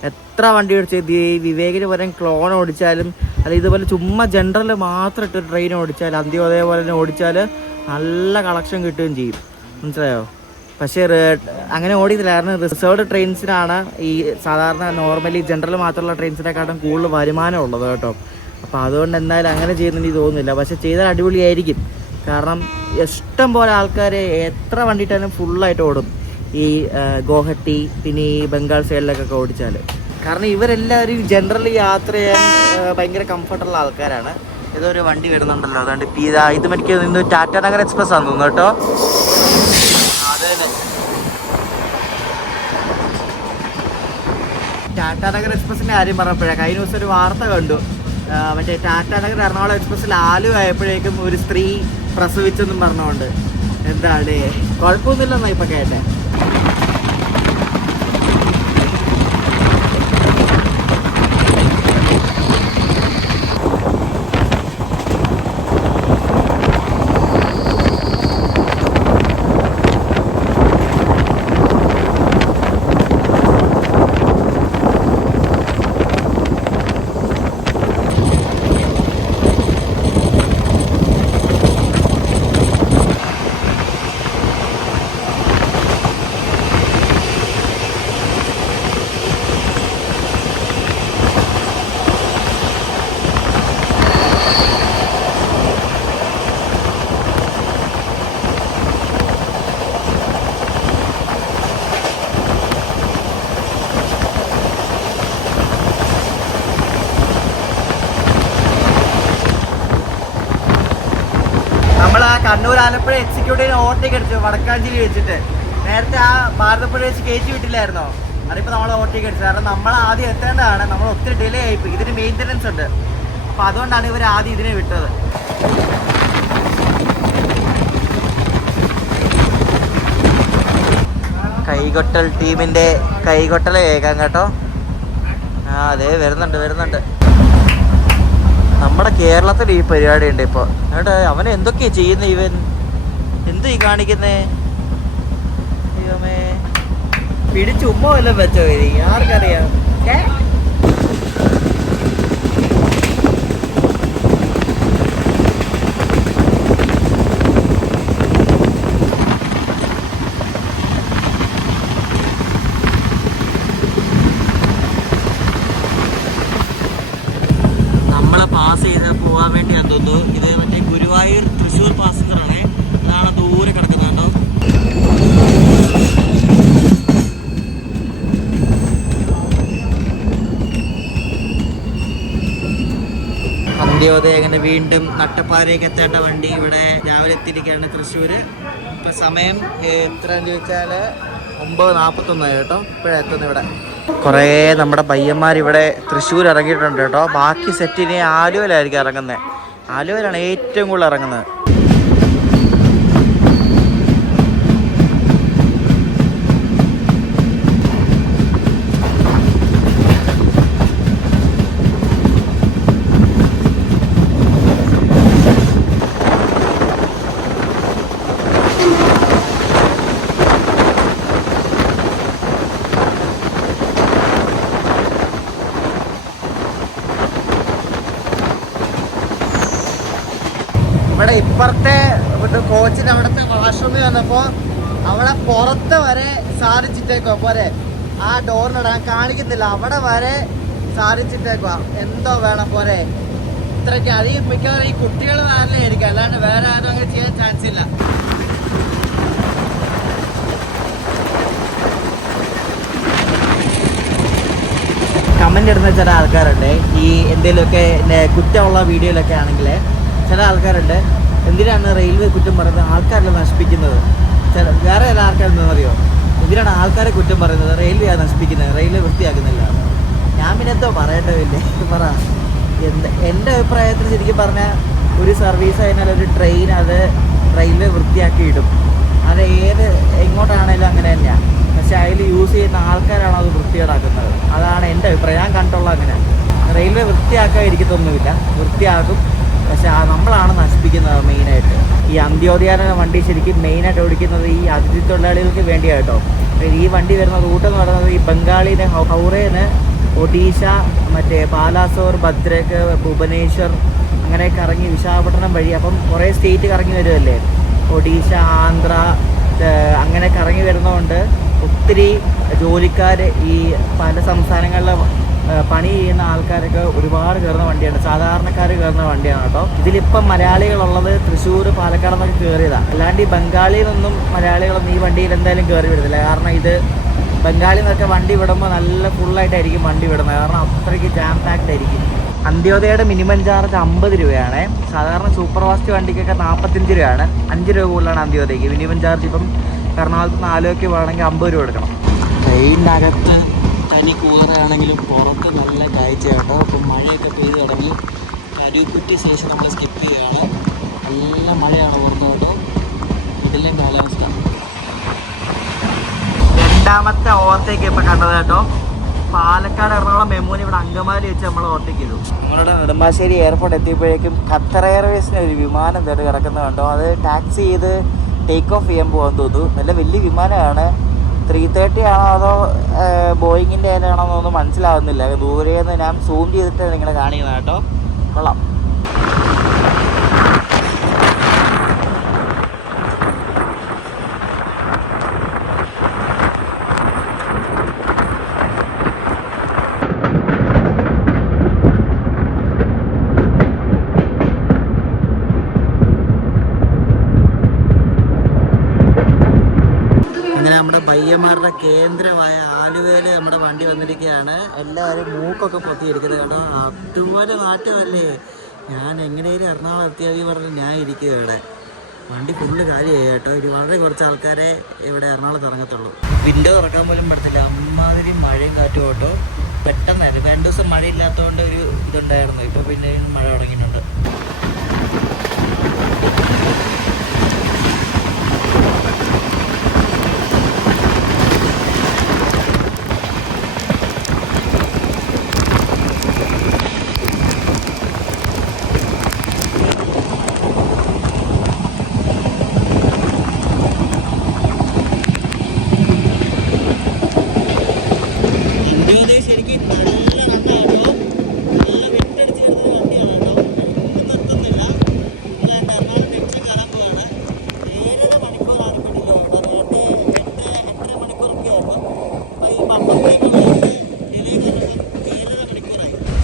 എത്ര വണ്ടി ഓടിച്ച് വിവേകിന് പകരം ക്ലോൺ ഓടിച്ചാലും അല്ലെങ്കിൽ ഇതുപോലെ ചുമ്മാ ജനറൽ മാത്രം ഇട്ടൊരു ട്രെയിൻ ഓടിച്ചാൽ അന്ത്യോദയ പോലെ തന്നെ ഓടിച്ചാൽ നല്ല കളക്ഷൻ കിട്ടുകയും ചെയ്യും. മനസ്സിലായോ? പക്ഷേ അങ്ങനെ ഓടിയില്ല, കാരണം റിസർവ്ഡ് ട്രെയിൻസിനാണ് ഈ സാധാരണ നോർമലി ജനറൽ മാത്രമുള്ള ട്രെയിൻസിനെക്കാട്ടും കൂടുതൽ വരുമാനം ഉള്ളത് കേട്ടോ. അപ്പോൾ അതുകൊണ്ട് എന്തായാലും അങ്ങനെ ചെയ്യുന്നെന്ന് എനിക്ക് തോന്നുന്നില്ല. പക്ഷേ ചെയ്താൽ അടിപൊളിയായിരിക്കും, കാരണം ഇഷ്ടം പോലെ ആൾക്കാർ എത്ര വണ്ടിയിട്ടാലും ഫുള്ളായിട്ട് ഓടും ഈ ഗോഹട്ടി പിന്നെ ഈ ബംഗാൾ സൈഡിലേക്കൊക്കെ ഓടിച്ചാൽ. കാരണം ഇവരെല്ലാവരും ജനറലി യാത്ര ചെയ്യാൻ ഭയങ്കര കംഫർട്ടുള്ള ആൾക്കാരാണ്. ഇതൊരു വണ്ടി വരുന്നുണ്ടല്ലോ, അതുകൊണ്ട് ഇപ്പോൾ ഇത് എനിക്ക് നിന്ന് ടാറ്റാ നഗർ എക്സ്പ്രസ് ആണെന്ന് തോന്നുന്നു കേട്ടോ. അതെ, ടാറ്റാ നഗർ എക്സ്പ്രസിൻ്റെ കാര്യം പറഞ്ഞപ്പോഴാണ് കഴിഞ്ഞ ദിവസം ഒരു വാർത്ത കണ്ടു. മറ്റേ ടാറ്റാ നഗർ എറണാകുളം എക്സ്പ്രസ്സിൽ ആലുവ ആയപ്പോഴേക്കും ഒരു സ്ത്രീ പ്രസവിച്ചെന്നും പറഞ്ഞുകൊണ്ട്. എന്താണ്, കുഴപ്പമൊന്നുമില്ലെന്നാ ഇപ്പം കേട്ടെ. കണ്ണൂർ ആലപ്പുഴ എക്സിക്യൂട്ടീവിന് ഓവർടേക്ക് അടിച്ചു വടക്കാഞ്ചേരി വെച്ചിട്ട്. നേരത്തെ ആ ഭാരതപ്പുഴ വെച്ച് കയറ്റി വിട്ടില്ലായിരുന്നോ, അതിപ്പോൾ നമ്മൾ ഓവർടേക്ക് അടിച്ചത്. കാരണം നമ്മൾ ആദ്യം എത്തേണ്ടതാണ്, നമ്മൾ ഒത്തിരി ഡിലേ ആയിപ്പോയി. ഇതിന് മെയിൻ്റനൻസ് ഉണ്ട്, അപ്പോൾ അതുകൊണ്ടാണ് ഇവർ ആദ്യം ഇതിനെ വിട്ടത്. കൈകൊട്ടൽ ടീമിൻ്റെ കൈകൊട്ടൽ കേൾക്കാം കേട്ടോ. ആ അതെ, വരുന്നുണ്ട്. നമ്മുടെ കേരളത്തിൽ ഈ പരിപാടി ഉണ്ട് ഇപ്പൊ. എന്നിട്ട് അവൻ എന്തൊക്കെയാ ചെയ്യുന്നത് ഇവൻ? എന്ത് ഈ കാണിക്കുന്നേ? ദൈവമേ, പിടിച്ച് ഉമ്മ വല്ലതും വെച്ചോ? ആർക്കറിയാം. നമ്മളെ പാസ് ചെയ്ത് പോകാൻ വേണ്ടിയാന്ന് തോന്നുന്നു. ഇത് മറ്റേ ഗുരുവായൂർ തൃശ്ശൂർ പാസഞ്ചറാണേ. അതാണ് ദൂരെ കിടക്കുന്നുണ്ടോ. അന്ത്യോദയം അങ്ങനെ വീണ്ടും നട്ടപ്പാറയ്ക്ക് എത്തേണ്ട വണ്ടി ഇവിടെ രാവിലെ എത്തിയിരിക്കുകയാണ് തൃശ്ശൂര്. ഇപ്പം സമയം എത്രയെന്ന് ചോദിച്ചാൽ 9:41 കേട്ടോ. ഇപ്പോഴെത്തുന്നു ഇവിടെ. കുറേ നമ്മുടെ പയ്യന്മാർ ഇവിടെ തൃശ്ശൂർ ഇറങ്ങിയിട്ടുണ്ട് കേട്ടോ. ബാക്കി സെറ്റിന് ആലുവയിലായിരിക്കും ഇറങ്ങുന്നത്. ആലുവയിലാണ് ഏറ്റവും കൂടുതൽ ഇറങ്ങുന്നത്. ഇവിടെ ഇപ്പുറത്തെ കോച്ചിന് അവിടുത്തെ വാഷ്റൂമിൽ വന്നപ്പോൾ അവിടെ പുറത്ത് വരെ സാധിച്ചിട്ടേക്കോ പോരെ. ആ ഡോറിനിടാൻ കാണിക്കുന്നില്ല, അവിടെ വരെ സാധിച്ചിട്ടേക്കോ. എന്തോ വേണം പോരെ. ഇത്രയ്ക്ക് അധികം മിക്കവാറും ഈ കുട്ടികൾ തന്നെ ആയിരിക്കും, അല്ലാണ്ട് വേറെ ആരും അങ്ങനെ ചെയ്യാൻ ചാൻസ് ഇല്ല. കമന്റ് ഇടുന്ന ചില ആൾക്കാരുണ്ട് ഈ എന്തെങ്കിലുമൊക്കെ കുറ്റമുള്ള വീഡിയോയിലൊക്കെ ആണെങ്കിൽ. ചില ആൾക്കാരുണ്ട് എന്തിനാണ് റെയിൽവേ കുറ്റം പറയുന്നത്, ആൾക്കാരെ നശിപ്പിക്കുന്നത്. വേറെ ചില ആൾക്കാരെന്താണെന്ന് അറിയോ, എന്തിനാണ് ആൾക്കാരെ കുറ്റം പറയുന്നത്, റെയിൽവേ ആണ് നശിപ്പിക്കുന്നത്, റെയിൽവേ വൃത്തിയാക്കുന്നില്ല. ഞാൻ പിന്നെ എന്തോ പറയേണ്ടതില്ലേ പറ. എൻ്റെ അഭിപ്രായത്തിൽ ശരിക്കും പറഞ്ഞാൽ ഒരു സർവീസ് കഴിഞ്ഞാൽ ഒരു ട്രെയിൻ അത് റെയിൽവേ വൃത്തിയാക്കി ഇടും. അത് എങ്ങോട്ടാണേലും അങ്ങനെ തന്നെയാണ്. പക്ഷെ അതിൽ യൂസ് ചെയ്യുന്ന ആൾക്കാരാണ് അത് വൃത്തികേടാക്കുന്നത്. അതാണ് എൻ്റെ അഭിപ്രായം. ഞാൻ കണ്ടുള്ള അങ്ങനെ. റെയിൽവേ വൃത്തിയാക്കാൻ ഇരിക്കത്തൊന്നുമില്ല, വൃത്തിയാക്കും. പക്ഷെ നമ്മളാണ് നശിപ്പിക്കുന്നത് മെയിനായിട്ട്. ഈ അന്ത്യോദയ വണ്ടി ശരിക്കും മെയിനായിട്ട് ഓടിക്കുന്നത് ഈ അതിഥി തൊഴിലാളികൾക്ക് വേണ്ടിയായിട്ടോ. ഈ വണ്ടി വരുന്ന റൂട്ട് എന്ന് പറയുന്നത് ഈ ബംഗാളിന് ഹൗറേന്ന് ഒഡീഷ, മറ്റേ ബാലാസോർ, ഭദ്രക്ക്, ഭുവനേശ്വർ അങ്ങനെയൊക്കെ ഇറങ്ങി വിശാഖപട്ടണം വഴി. അപ്പം കുറേ സ്റ്റേറ്റ് കറങ്ങി വരുമല്ലേ, ഒഡീഷ, ആന്ധ്ര അങ്ങനെ കറങ്ങി വരുന്നതുകൊണ്ട് ഒത്തിരി ജോലിക്കാർ ഈ പല സംസ്ഥാനങ്ങളിലെ പണി ചെയ്യുന്ന ആൾക്കാരൊക്കെ ഒരുപാട് കയറുന്ന വണ്ടിയാണ്, സാധാരണക്കാർ കയറുന്ന വണ്ടിയാണ് കേട്ടോ. ഇതിലിപ്പം മലയാളികളുള്ളത് തൃശ്ശൂർ, പാലക്കാട് എന്നൊക്കെ കയറിയതാണ്. അല്ലാണ്ട് ഈ ബംഗാളിയിൽ നിന്നും മലയാളികളൊന്നും ഈ വണ്ടിയിൽ എന്തായാലും കയറി വിടത്തില്ല. കാരണം ഇത് ബംഗാളിൽ നിന്നൊക്കെ വണ്ടി വിടുമ്പോൾ നല്ല ഫുള്ളായിട്ടായിരിക്കും വണ്ടി വിടുന്നത്. കാരണം അത്രയ്ക്ക് ജാം പാക്ഡ് ആയിരിക്കും. അന്ത്യോദയയുടെ മിനിമം ചാർജ് 50 രൂപയാണ്. സാധാരണ സൂപ്പർ ഫാസ്റ്റ് വണ്ടിക്കൊക്കെ 45 രൂപയാണ്. 5 രൂപ കൂടുതലാണ് അന്ത്യോദയക്ക് മിനിമം ചാർജ്. ഇപ്പം എറണാകുളത്ത് 4 രൂപയ്ക്ക് വേണമെങ്കിൽ 50 രൂപ എടുക്കണം. ട്രെയിനിനകത്ത് തനി കൂറാണെങ്കിലും പുറത്ത് നല്ല കാഴ്ച കേട്ടോ. ഇപ്പം മഴയൊക്കെ പെയ്ത് തുടങ്ങി. കരുക്കുറ്റി സ്റ്റേഷൻ നമ്മൾ സ്കിപ്പ് ചെയ്യുകയാണ്. നല്ല മഴയാണ് പുറത്ത് കേട്ടോ. ഇതിലെ കാലാവസ്ഥ. രണ്ടാമത്തെ ഓവർടേക്ക് ഇപ്പം കണ്ടത് കേട്ടോ. പാലക്കാട് എറണാകുളം മെമ്മൂന് ഇവിടെ അങ്കമാലി വെച്ച് നമ്മൾ ഓവർടേക്ക് ചെയ്തു. നമ്മളുടെ നെടുമ്പാശ്ശേരി എയർപോർട്ട് എത്തിയപ്പോഴേക്കും ഖത്തർ എയർവേസിന് ഒരു വിമാനം തേടി കിടക്കുന്നത് കണ്ടോ. അത് ടാക്സി ചെയ്ത് ടേക്ക് ഓഫ് ചെയ്യാൻ പോകാൻ തോന്നുന്നു. നല്ല വലിയ വിമാനമാണ്. 330 ആണോ അതോ ബോയിങ്ങിൻ്റെ ആണോ എന്നൊന്നും മനസ്സിലാവുന്നില്ല. ദൂരെന്ന് ഞാൻ സൂം ചെയ്തിട്ട് നിങ്ങളെ കാണിക്കുന്നത് കേട്ടോ. കൊള്ളാം. നമ്മുടെ പയ്യന്മാരുടെ കേന്ദ്രമായ ആലുവയിൽ നമ്മുടെ വണ്ടി വന്നിരിക്കുകയാണ്. എല്ലാവരും മൂക്കൊക്കെ പൊത്തിയിരിക്കുന്നത് കേട്ടോ. അതുപോലെ നാട്ടുമല്ലേ. ഞാൻ എങ്ങനെയും എറണാകുളം എത്തിയാൽ പറഞ്ഞ് ഞാൻ ഇരിക്കുക ഇവിടെ. വണ്ടി ഫുള്ള് കാര്യമായി കേട്ടോ. ഇത് വളരെ കുറച്ച് ആൾക്കാരെ ഇവിടെ എറണാകുളത്ത് ഇറങ്ങത്തുള്ളൂ. വിൻഡോ തുറക്കാൻ പോലും പറ്റത്തില്ല, അമ്മാതിരി മഴയും കാറ്റും കേട്ടോ. പെട്ടെന്നായിരുന്നു. 2 ദിവസം മഴയില്ലാത്തതുകൊണ്ട് ഒരു ഇതുണ്ടായിരുന്നു. ഇപ്പോൾ പിന്നെ മഴ തുടങ്ങിയിട്ടുണ്ട്.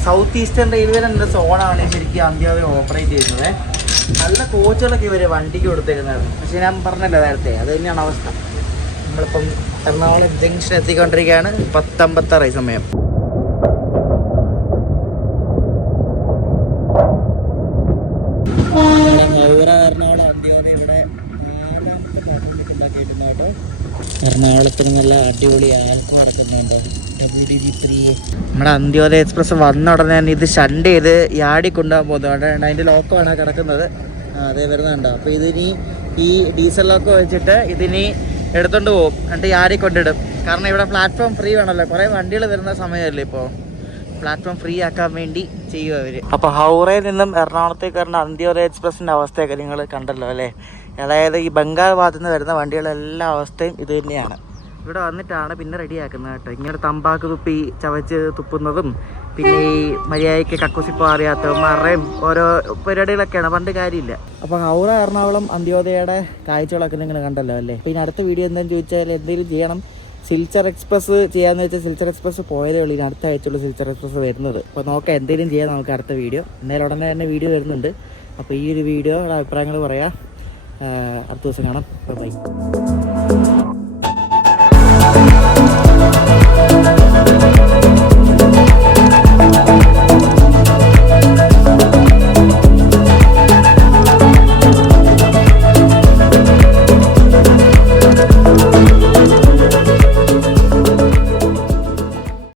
സൗത്ത് ഈസ്റ്റേൺ റെയിൽവേയുടെ തന്നെ സോണാണ് ശരിക്കും അന്ത്യോദയ ഓപ്പറേറ്റ് ചെയ്യുന്നത്. നല്ല കോച്ചുകളൊക്കെ ഇവർ വണ്ടിക്ക് കൊടുത്തേക്കുന്നതായിരുന്നു. പക്ഷേ ഞാൻ പറഞ്ഞല്ലോ നേരത്തെ, അത് തന്നെയാണ് അവസ്ഥ. നമ്മളിപ്പം എറണാകുളം ജംഗ്ഷൻ എത്തിക്കൊണ്ടിരിക്കുകയാണ്. 10:56 സമയം. എറണാകുളം അന്ത്യോദയ ഇവിടെ 4ാമത്തെ പ്ലാറ്റ്ഫോമിലേക്ക് ഉണ്ടാക്കിയിട്ടുണ്ട് കേട്ടോ. എറണാകുളത്തിന് നല്ല അടിപൊളി ആൾക്കും നടക്കുന്നുണ്ട്. WDG3 നമ്മുടെ അന്ത്യോദയ എക്സ്പ്രസ് വന്ന ഉടനെ തന്നെ ഇത് ഷണ്ട് ചെയ്ത് യാടി കൊണ്ടുപോകാൻ പോകുന്നത്. അതിൻ്റെ ലോക്കമാണ് കിടക്കുന്നത്. അതേ വരുന്നുണ്ടോ. അപ്പോൾ ഇതിനി ഈ ഡീസൽ ലോക്ക് വെച്ചിട്ട് ഇതിനി എടുത്തോണ്ട് പോകും, എന്നിട്ട് യാടി കൊണ്ടിടും. കാരണം ഇവിടെ പ്ലാറ്റ്ഫോം ഫ്രീ വേണമല്ലോ, കുറേ വണ്ടികൾ വരുന്ന സമയമല്ലേ ഇപ്പോൾ. പ്ലാറ്റ്ഫോം ഫ്രീ ആക്കാൻ വേണ്ടി ചെയ്യും അവർ. അപ്പോൾ ഹൗറയിൽ നിന്നും എറണാകുളത്തേക്ക് വരുന്ന അന്ത്യോദയ എക്സ്പ്രസിൻ്റെ അവസ്ഥയൊക്കെ നിങ്ങൾ കണ്ടല്ലോ അല്ലേ. അതായത് ഈ ബംഗാൾ ഭാഗത്തു നിന്ന് വരുന്ന വണ്ടികളെല്ലാം അവസ്ഥയും ഇത് തന്നെയാണ്. ഇവിടെ വന്നിട്ടാണ് പിന്നെ റെഡിയാക്കുന്നത് കേട്ടോ. ഇങ്ങനെ തമ്പാക്ക് തുപ്പി ചവച്ച് തുപ്പുന്നതും പിന്നെ ഈ മര്യാദയ്ക്ക് കക്കൂസിപ്പോൾ അറിയാത്തവന്മാരുടെയും ഓരോ പരിപാടികളൊക്കെയാണ്, പണ്ട് കാര്യമില്ല. അപ്പോൾ ഹൗറ എറണാകുളം അന്ത്യോദയയുടെ കാഴ്ചകളൊക്കെ നിങ്ങൾ കണ്ടല്ലോ അല്ലേ. പിന്നെ അടുത്ത വീഡിയോ എന്താണെന്ന് ചോദിച്ചാൽ എന്തെങ്കിലും ചെയ്യണം. സിൽച്ചർ എക്സ്പ്രസ് ചെയ്യാന്ന് വെച്ചാൽ സിൽച്ചർ എക്സ്പ്രസ് പോയതേ ഉള്ളൂ. ഇനി അടുത്ത ആഴ്ചയുള്ള സിൽച്ചർ എക്സ്പ്രസ് വരുന്നത്. അപ്പോൾ നോക്കാം, എന്തെങ്കിലും ചെയ്യാം നമുക്ക് അടുത്ത വീഡിയോ. എന്നാലും ഉടനെ തന്നെ വീഡിയോ വരുന്നുണ്ട്. അപ്പോൾ ഈ ഒരു വീഡിയോയുടെ അഭിപ്രായങ്ങൾ പറയാം. അടുത്ത ദിവസം കാണാം. ബൈ.